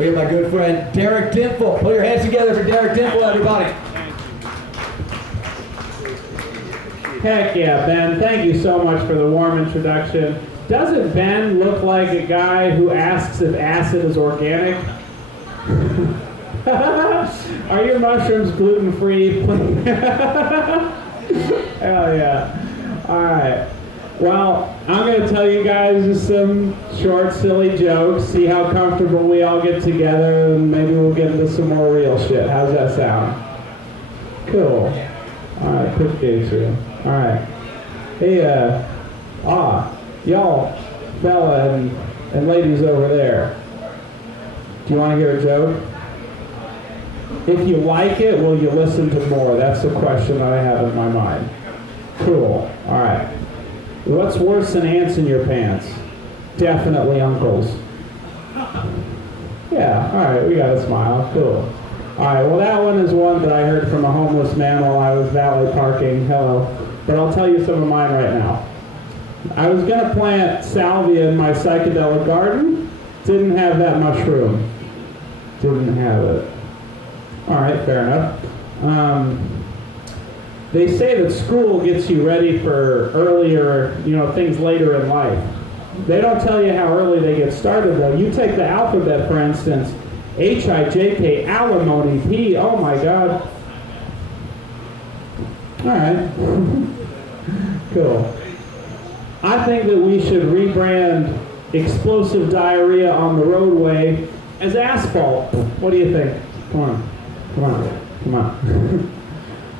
We have my good friend Derek Dimpfl. Put your hands together for Derek Dimpfl, everybody. Heck yeah, Ben. Thank you so much for the warm introduction. Doesn't Ben look like a guy who asks if acid is organic? Are your mushrooms gluten-free? Hell yeah. All right. Well, I'm going to tell you guys just some short, silly jokes, see how comfortable we all get together, and maybe we'll get into some more real shit. How's that sound? Cool. All right, quick days here. All right. Hey, y'all, fella and ladies over there, do you want to hear a joke? If you like it, will you listen to more? That's the question that I have in my mind. Cool. All right. What's worse than ants in your pants? Definitely uncles. Yeah, all right, we got a smile. Cool. All right, well, that one is one that I heard from a homeless man while I was valet parking. Hello. But I'll tell you some of mine right now. I was going to plant salvia in my psychedelic garden. Didn't have that mushroom. Didn't have it. All right, fair enough. They say that school gets you ready for earlier, things later in life. They don't tell you how early they get started, though. You take the alphabet, for instance, H-I-J-K, alimony, P, oh my God. All right. Cool. I think that we should rebrand explosive diarrhea on the roadway as asphalt. What do you think? Come on. Come on. Come on.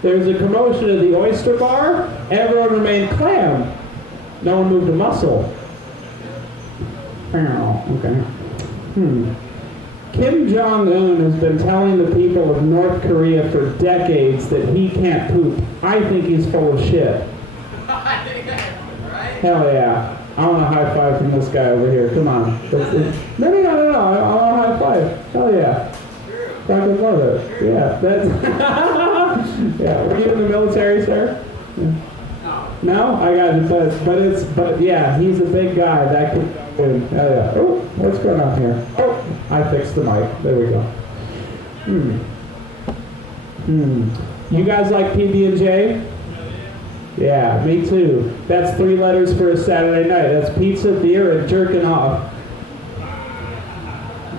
There's a commotion at the oyster bar. Everyone remained clam. No one moved a muscle. Okay. Kim Jong-un has been telling the people of North Korea for decades that he can't poop. I think he's full of shit. Hell yeah. I want a high five from this guy over here. Come on. No. I want a high five. Hell yeah. I would love it. Yeah, that's... yeah, were you in the military, sir? Yeah. No? I got it. But yeah, he's a big guy. That could... Hell yeah. Oh, what's going on here? Oh, I fixed the mic. There we go. You guys like PB&J? Yeah, me too. That's 3 letters for a Saturday night. That's pizza, beer, and jerking off.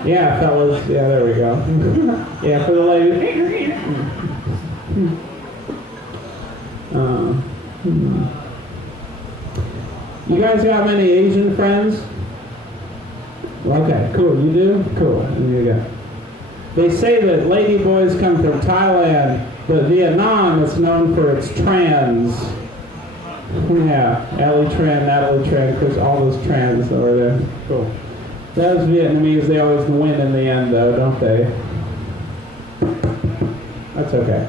Yeah, fellas. Yeah, there we go. Yeah, for the ladies. You guys got many Asian friends? Okay, cool. You do? Cool. There you go. They say that lady boys come from Thailand, but Vietnam is known for its trans. Yeah, Ellie Tran, Natalie Tran, Chris, all those trans over there. Cool. Those Vietnamese, they always win in the end, though, don't they? That's okay.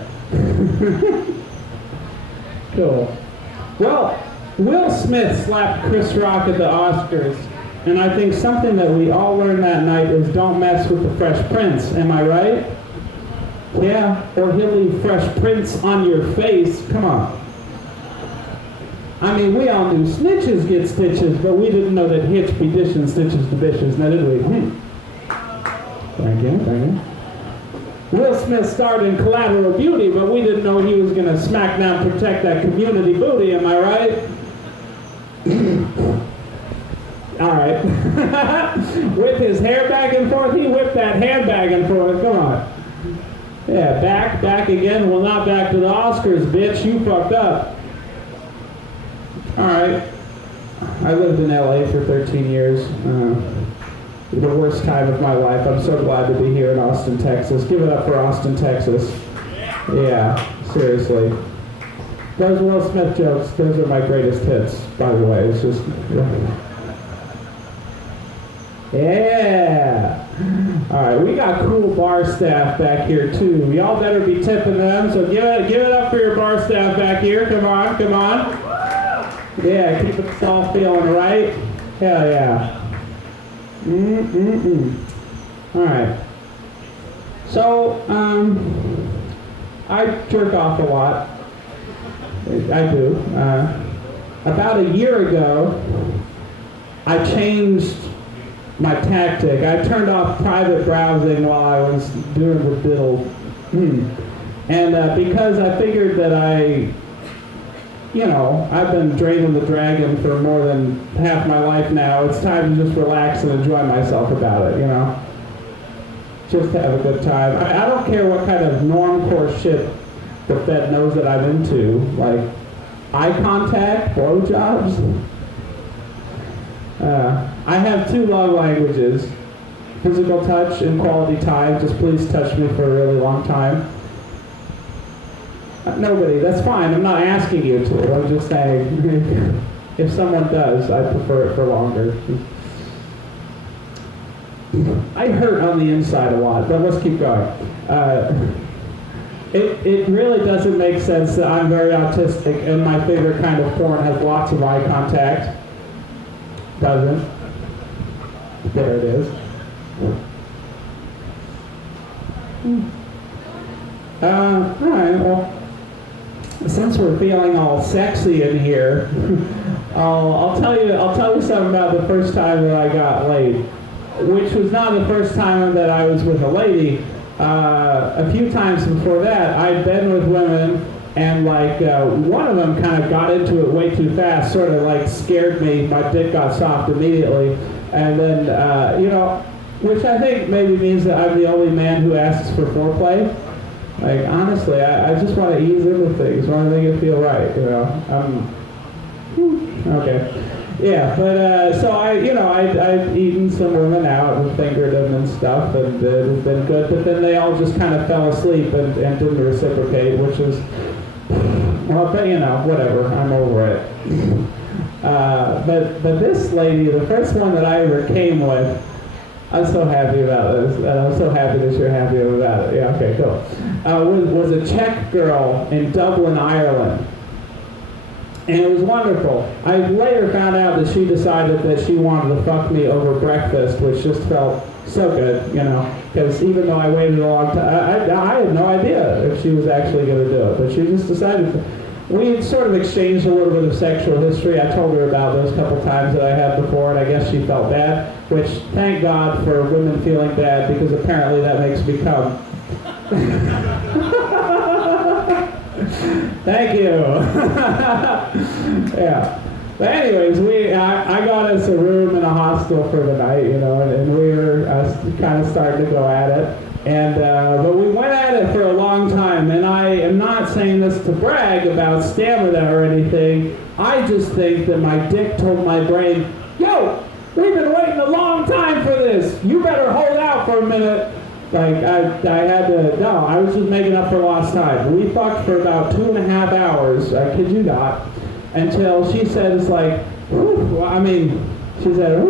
Cool. Well, Will Smith slapped Chris Rock at the Oscars, and I think something that we all learned that night is don't mess with the Fresh Prince. Am I right? Yeah, or he'll leave Fresh Prince on your face. Come on. I mean, we all knew snitches get stitches, but we didn't know that hitch be dishing stitches to bitches, now did we? Thank you. Will Smith starred in Collateral Beauty, but we didn't know he was going to smack down, protect that community booty, am I right? All right. With his hair back and forth, he whipped that hand back and forth, come on. Yeah, back again, well not back to the Oscars, bitch, you fucked up. All right, I lived in LA for 13 years. The worst time of my life. I'm so glad to be here in Austin, Texas. Give it up for Austin, Texas. Yeah, seriously. Those Will Smith jokes, those are my greatest hits, by the way. It's just... Yeah! All right, we got cool bar staff back here, too. Y'all better be tipping them, so give it up for your bar staff back here. Come on. Yeah, keep us all feeling right. Hell yeah. All right. So, I jerk off a lot. I do. About a year ago, I changed my tactic. I turned off private browsing while I was doing the diddle. And because I figured that I've been draining the dragon for more than half my life now, it's time to just relax and enjoy myself about it, Just to have a good time. I don't care what kind of normcore shit the Fed knows that I'm into, like eye contact, blowjobs. I have 2 love languages: physical touch and quality time. Just please touch me for a really long time. Nobody, that's fine. I'm not asking you to. I'm just saying, if someone does, I prefer it for longer. I hurt on the inside a lot, but let's keep going. It really doesn't make sense that I'm very autistic and my favorite kind of porn has lots of eye contact. Doesn't. There it is. Alright, well, since we're feeling all sexy in here, I'll tell you something about the first time that I got laid, which was not the first time that I was with a lady. A few times before that, I'd been with women, and one of them kind of got into it way too fast, sort of scared me. My dick got soft immediately, and then which I think maybe means that I'm the only man who asks for foreplay. Honestly, I just want to ease into things. I want to make it feel right, Okay. Yeah, but so I've eaten some women out and fingered them and stuff, and it has been good. But then they all just kind of fell asleep and didn't reciprocate, which is, well, but whatever. I'm over it. But this lady, the first one that I ever came with, I'm so happy about this, and I'm so happy that you're happy about it. Yeah, okay, cool. Was a Czech girl in Dublin, Ireland. And it was wonderful. I later found out that she decided that she wanted to fuck me over breakfast, which just felt so good, because even though I waited a long time, I had no idea if she was actually going to do it, but she just decided. We sort of exchanged a little bit of sexual history. I told her about those couple times that I had before, and I guess she felt bad, which, thank God for women feeling bad, because apparently that makes me come. Thank you. Yeah. But anyways, I got us a room in a hostel for the night, and we were kind of starting to go at it. And but we went at it for a long time, and I am not saying this to brag about stamina or anything. I just think that my dick told my brain, yo, we've been waiting a long time for this. You better hold out for a minute. I had to, no, I was just making up for lost time. We fucked for about 2.5 hours, I kid you not, until she said, she said,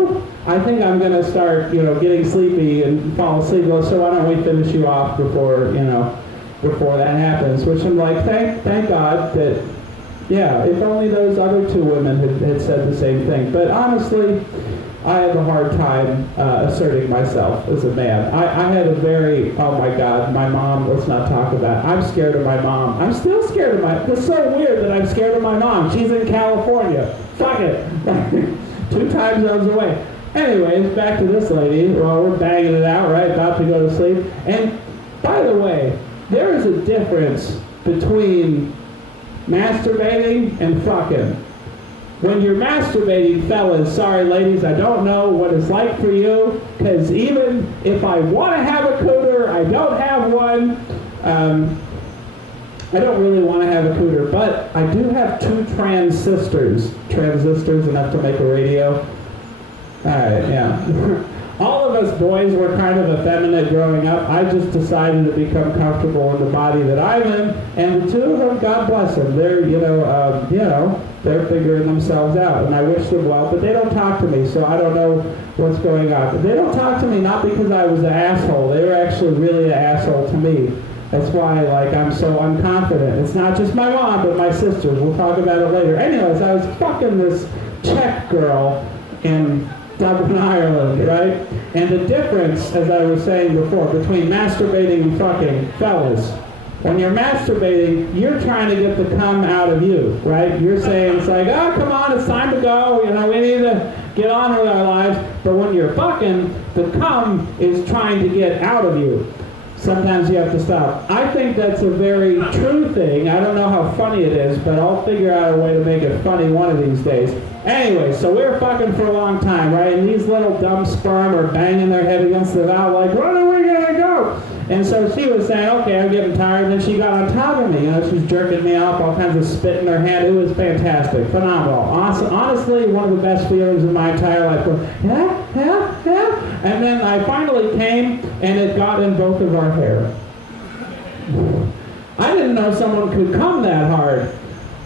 I think I'm going to start, getting sleepy and fall asleep, so why don't we finish you off before that happens, which I'm like, thank God that, yeah, if only those other 2 women had said the same thing. But honestly, I have a hard time asserting myself as a man. I had a very, oh my God, my mom, let's not talk about it. I'm scared of my mom. I'm still scared of it's so weird that I'm scared of my mom. She's in California. Fuck it. 2 time zones away. Anyways, back to this lady. Well, we're banging it out, right? About to go to sleep. And by the way, there is a difference between masturbating and fucking. When you're masturbating, fellas, sorry ladies, I don't know what it's like for you, because even if I want to have a cooter, I don't have one. I don't really want to have a cooter, but I do have 2 transistors enough to make a radio. Alright, yeah. All of us boys were kind of effeminate growing up. I just decided to become comfortable in the body that I'm in, and the 2 of them, God bless them, they're, they're figuring themselves out, and I wish them well, but they don't talk to me, so I don't know what's going on. But they don't talk to me not because I was an asshole. They were actually really an asshole to me. That's why, I'm so unconfident. It's not just my mom, but my sisters. We'll talk about it later. Anyways, I was fucking this Czech girl in Dublin, Ireland, right? And the difference, as I was saying before, between masturbating and fucking, fellas, when you're masturbating, you're trying to get the cum out of you, right? You're saying, it's like, oh, come on, it's time to go, we need to get on with our lives. But when you're fucking, the cum is trying to get out of you. Sometimes you have to stop. I think that's a very true thing. I don't know how funny it is, but I'll figure out a way to make it funny one of these days. Anyway, so we were fucking for a long time, right? And these little dumb sperm are banging their head against the valve like, when are we gonna go? And so she was saying, okay, I'm getting tired. And then she got on top of me. You know, she was jerking me off, all kinds of spit in her hand. It was fantastic, phenomenal. Honestly, one of the best feelings of my entire life. And then I finally came, and it got in both of our hair. I didn't know someone could come that hard.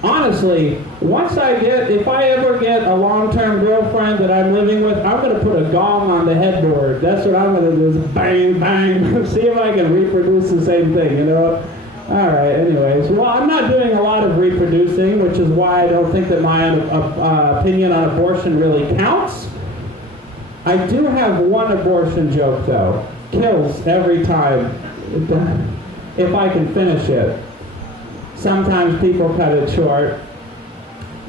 Honestly, if I ever get a long-term girlfriend that I'm living with, I'm going to put a gong on the headboard. That's what I'm going to do, is bang, bang, see if I can reproduce the same thing, you know? All right, anyways. Well, I'm not doing a lot of reproducing, which is why I don't think that my opinion on abortion really counts. I do have one abortion joke, though. Kills every time, if I can finish it. Sometimes people cut it short.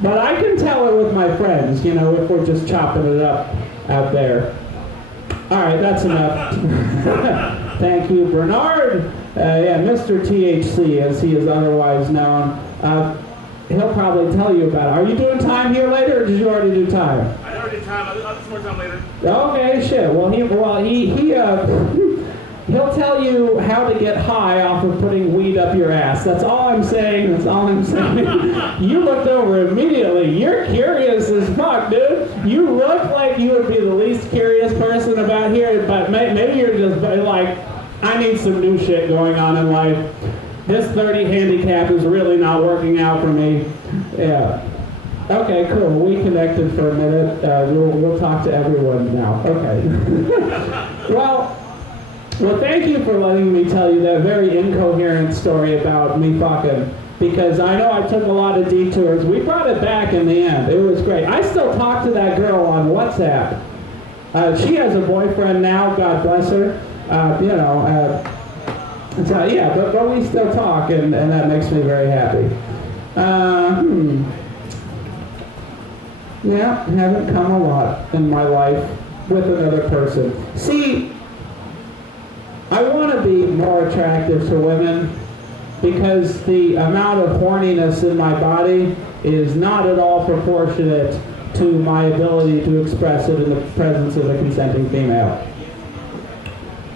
But I can tell it with my friends, you know, if we're just chopping it up out there. All right, that's enough. Thank you, Bernard. Yeah, Mr. THC, as he is otherwise known. He'll probably tell you about it. Are you doing time here later, or did you already do time? I already did time. I'll do some more time later. Okay, shit. Well, he'll tell you how to get high off of putting weed up your ass. That's all I'm saying. That's all I'm saying. You looked over immediately. You're curious as fuck, dude. You look like you would be the least curious person about here, but maybe you're just like, I need some new shit going on in life. This 30 handicap is really not working out for me. Yeah. Okay, cool. We connected for a minute. We'll talk to everyone now. Okay. Well, thank you for letting me tell you that very incoherent story about me fucking, because I know I took a lot of detours. We brought it back in the end. It was great. I still talk to that girl on WhatsApp. She has a boyfriend now, God bless her. So yeah, but we still talk, and that makes me very happy. Yeah, haven't come a lot in my life with another person. See, I want to be more attractive to women because the amount of horniness in my body is not at all proportionate to my ability to express it in the presence of a consenting female.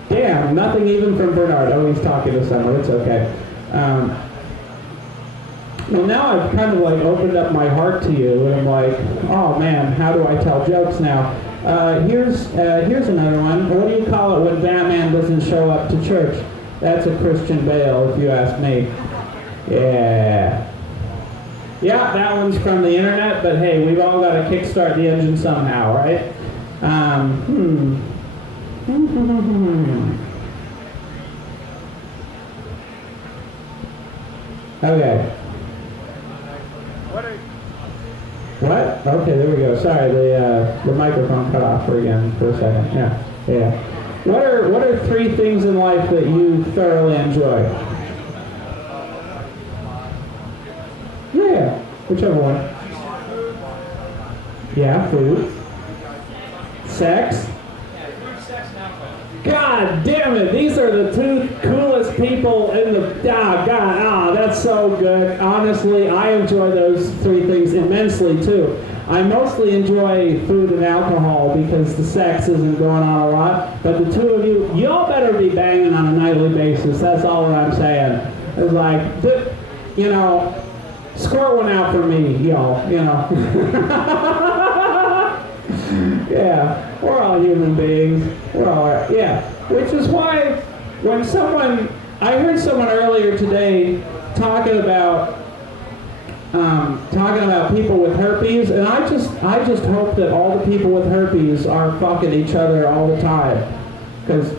Damn, nothing even from Bernard. Oh, he's talking to someone. It's okay. Well, now I've kind of like opened up my heart to you, and I'm like, oh man, how do I tell jokes now? Here's another one. What do you call it when Batman doesn't show up to church? That's a Christian Bale, if you ask me. Yeah. Yeah, that one's from the internet, but hey, we've all got to kickstart the engine somehow, right? Okay. What? Okay, there we go. Sorry, the microphone cut off for a second. Yeah. What are 3 things in life that you thoroughly enjoy? Yeah, whichever one. Yeah, food. Sex. God damn it, these are the 2 coolest people in the, that's so good. Honestly, I enjoy those 3 things immensely too. I mostly enjoy food and alcohol because the sex isn't going on a lot, but the 2 of y'all better be banging on a nightly basis. That's all that I'm saying. It's like, score one out for me, y'all, Yeah, we're all human beings. Which is why when I heard someone earlier today talking about people with herpes, and I just hope that all the people with herpes are fucking each other all the time. Because,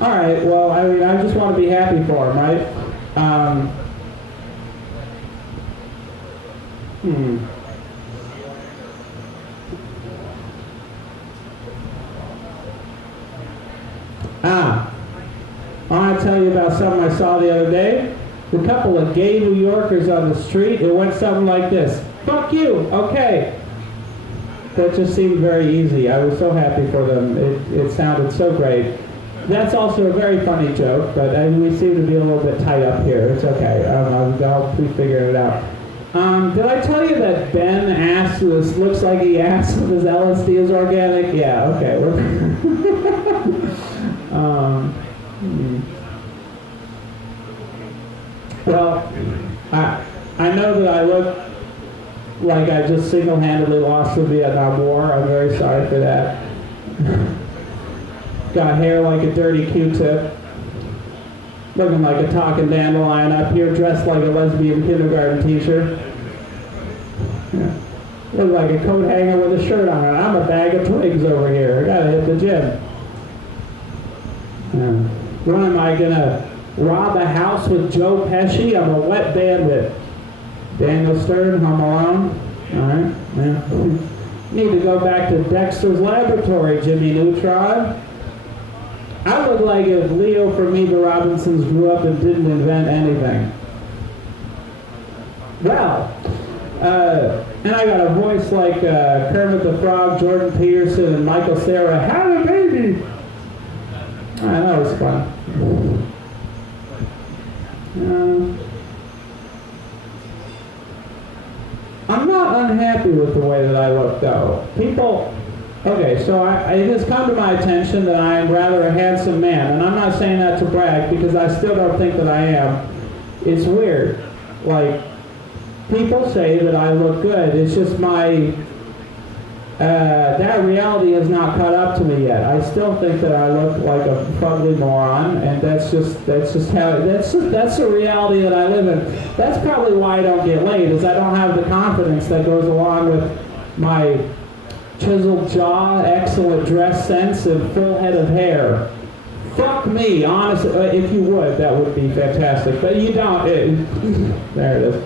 all right, well, I mean, I just want to be happy for them, right? I want to tell you about something I saw the other day. A couple of gay New Yorkers on the street. It went something like this. Fuck you. Okay. that just seemed very easy. I was so happy for them. It sounded so great. That's also a very funny joke, but we seem to be a little bit tight up here. It's okay. I'll be figuring it out. Did I tell you that Ben asked, looks like he asked if his LSD is organic? Yeah, okay. Well, I know that I look like I just single-handedly lost the Vietnam War. I'm very sorry for that. Got hair like a dirty Q-tip. Looking like a talking dandelion up here, dressed like a lesbian kindergarten teacher. Yeah. Look like a coat hanger with a shirt on it. I'm a bag of twigs over here. I gotta hit the gym. Yeah. When am I gonna rob a house with Joe Pesci? I'm a wet bandit. Daniel Stern, Home Alone. All right. Yeah. Need to go back to Dexter's Laboratory, Jimmy Neutron. I look like if Leo from Meet the Robinsons grew up and didn't invent anything. Well, and I got a voice like Kermit the Frog, Jordan Peterson, and Michael Cera. Had a baby! That was fun. I'm not unhappy with the way that I look, though. People... Okay, so it has come to my attention that I am rather a handsome man, and I'm not saying that to brag because I still don't think that I am. It's weird. Like, people say that I look good. It's just that reality has not caught up to me yet. I still think that I look like a fugly moron, and that's the reality that I live in. That's probably why I don't get laid, is I don't have the confidence that goes along with my chiseled jaw, excellent dress sense, and full head of hair. Fuck me, honestly. If you would, that would be fantastic. But you don't. There it is.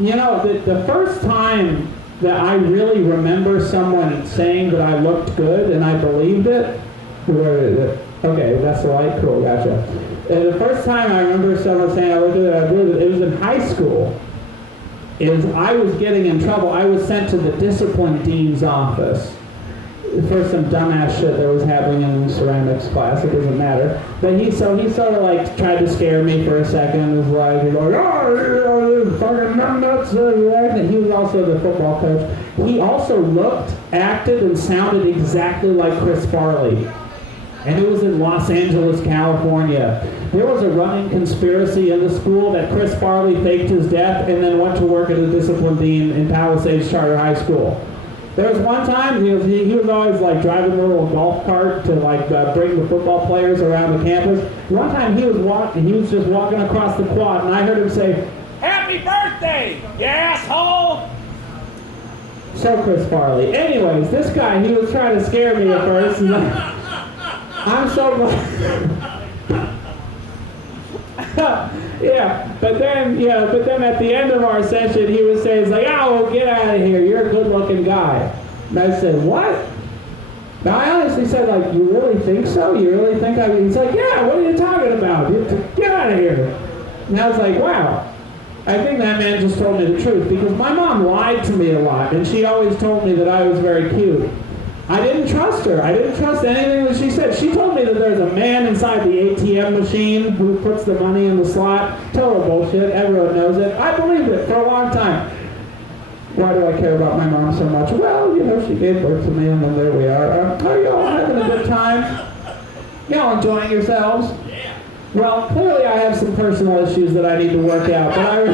You know, the first time that I really remember someone saying that I looked good and I believed it. Okay, that's the light. Cool, gotcha. The first time I remember someone saying I looked good, it was in high school. I was getting in trouble. I was sent to the discipline dean's office for some dumbass shit that was happening in the ceramics class. It doesn't matter. But he sort of like tried to scare me for a second. It was like, oh, fucking numbnuts. He was also the football coach. He also looked, acted, and sounded exactly like Chris Farley. And it was in Los Angeles, California. There was a running conspiracy in the school that Chris Farley faked his death and then went to work as a discipline dean in Palisades Charter High School. There was one time he was always like driving a little golf cart to like bring the football players around the campus. One time he was just walking across the quad, and I heard him say, "Happy birthday, you asshole!" So Chris Farley. Anyways, this guy, he was trying to scare me at first. And I'm so glad. Yeah, but then at the end of our session, he was saying, like, "Oh, get out of here, you're a good-looking guy." And I said, "What?" Now, I honestly said, like, "You really think so? You really think I mean?" He's like, "Yeah, what are you talking about? Get out of here." And I was like, wow, I think that man just told me the truth, because my mom lied to me a lot, and she always told me that I was very cute. I didn't trust her. I didn't trust anything that she said. She told me that there's a man inside the ATM machine who puts the money in the slot. Total bullshit. Everyone knows it. I believed it for a long time. Why do I care about my mom so much? Well, you know, she gave birth to me, and then there we are. Are you all having a good time? Y'all enjoying yourselves? Well, clearly I have some personal issues that I need to work out, but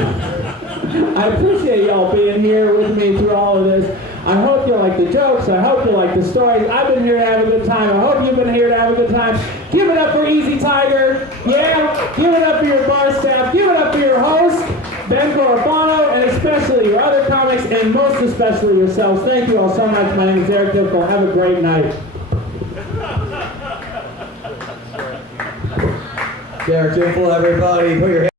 I appreciate y'all being here with me through all of this. I hope you like the jokes. I hope you like the stories. I've been here to have a good time. I hope you've been here to have a good time. Give it up for Easy Tiger. Yeah. Give it up for your bar staff. Give it up for your host, Ben Corofano, and especially your other comics, and most especially yourselves. Thank you all so much. My name is Eric Dimpfl. Have a great night. Derek Dimpfl, everybody. Put your